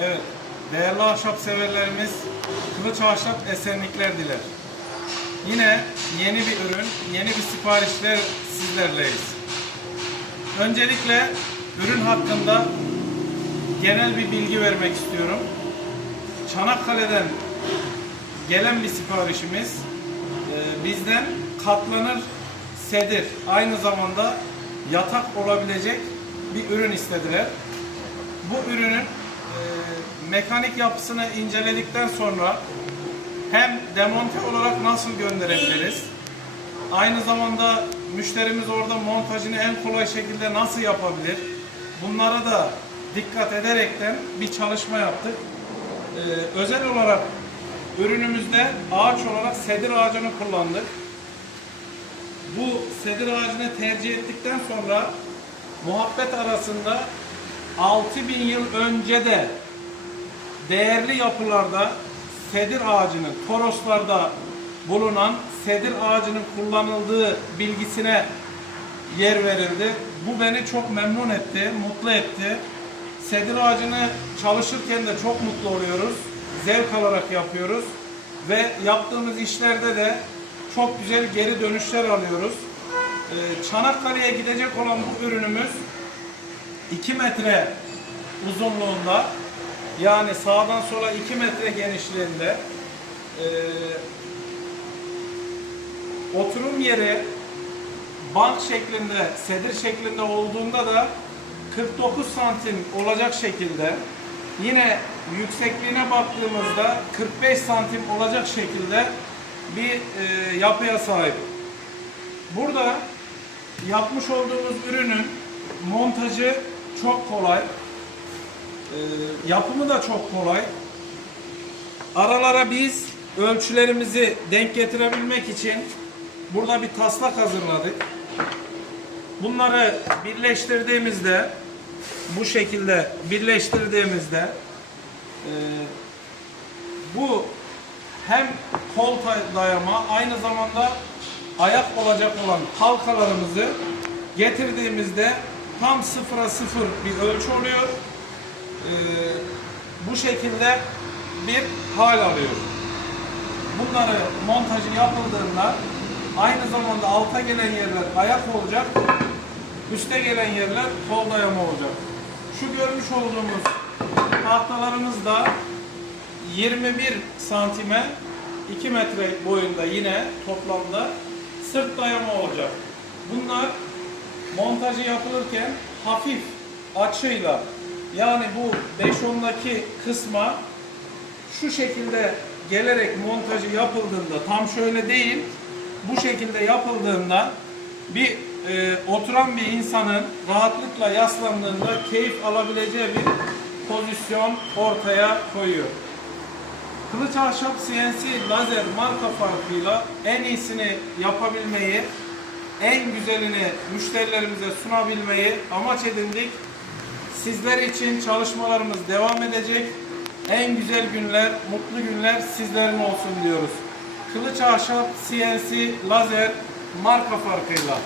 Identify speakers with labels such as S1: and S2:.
S1: Evet, değerli ahşap severlerimiz kılıç ahşap esenlikler diler. Yine yeni bir ürün, yeni bir siparişler sizlerleyiz. Öncelikle ürün hakkında genel bir bilgi vermek istiyorum. Çanakkale'den gelen bir siparişimiz e, bizden katlanır sedir, aynı zamanda yatak olabilecek bir ürün istediler. Bu ürünün mekanik yapısını inceledikten sonra hem demonte olarak nasıl gönderebiliriz, aynı zamanda müşterimiz orada montajını en kolay şekilde nasıl yapabilir, bunlara da dikkat ederekten bir çalışma yaptık. E, özel olarak ürünümüzde ağaç olarak sedir ağacını kullandık. Bu sedir ağacını tercih ettikten sonra muhabbet arasında 6000 yıl önce de değerli yapılarda sedir ağacının, Toroslarda bulunan sedir ağacının kullanıldığı bilgisine yer verildi. Bu beni çok memnun etti, mutlu etti. Sedir ağacını çalışırken de çok mutlu oluyoruz. Zevk alarak yapıyoruz. Ve yaptığımız işlerde de çok güzel geri dönüşler alıyoruz. Ee, Çanakkale'ye gidecek olan bu ürünümüz 2 metre uzunluğunda yani sağdan sola 2 metre genişliğinde ee, oturum yeri bank şeklinde, sedir şeklinde olduğunda da 49 santim olacak şekilde yine yüksekliğine baktığımızda 45 santim olacak şekilde bir e, yapıya sahip. Burada yapmış olduğumuz ürünün montajı çok kolay. E, yapımı da çok kolay. Aralara biz ölçülerimizi denk getirebilmek için burada bir taslak hazırladık. Bunları birleştirdiğimizde bu şekilde birleştirdiğimizde e, bu hem kol dayama aynı zamanda ayak olacak olan halkalarımızı getirdiğimizde tam sıfıra sıfır bir ölçü oluyor. E, bu şekilde bir hal alıyor. Bunları montajı yapıldığında aynı zamanda alta gelen yerler ayak olacak, üste gelen yerler kol dayama olacak. Şu görmüş olduğumuz tahtalarımız da 21 santime 2 metre boyunda yine toplamda sırt dayama olacak. Bunlar montajı yapılırken hafif açıyla yani bu 5-10'daki kısma şu şekilde gelerek montajı yapıldığında tam şöyle değil bu şekilde yapıldığında bir e, oturan bir insanın rahatlıkla yaslandığında keyif alabileceği bir pozisyon ortaya koyuyor. Kılıç Ahşap CNC lazer marka farkıyla en iyisini yapabilmeyi, en güzelini müşterilerimize sunabilmeyi amaç edindik. Sizler için çalışmalarımız devam edecek. En güzel günler, mutlu günler sizlerin olsun diyoruz. Kılıç Ahşap CNC lazer marka farkıyla.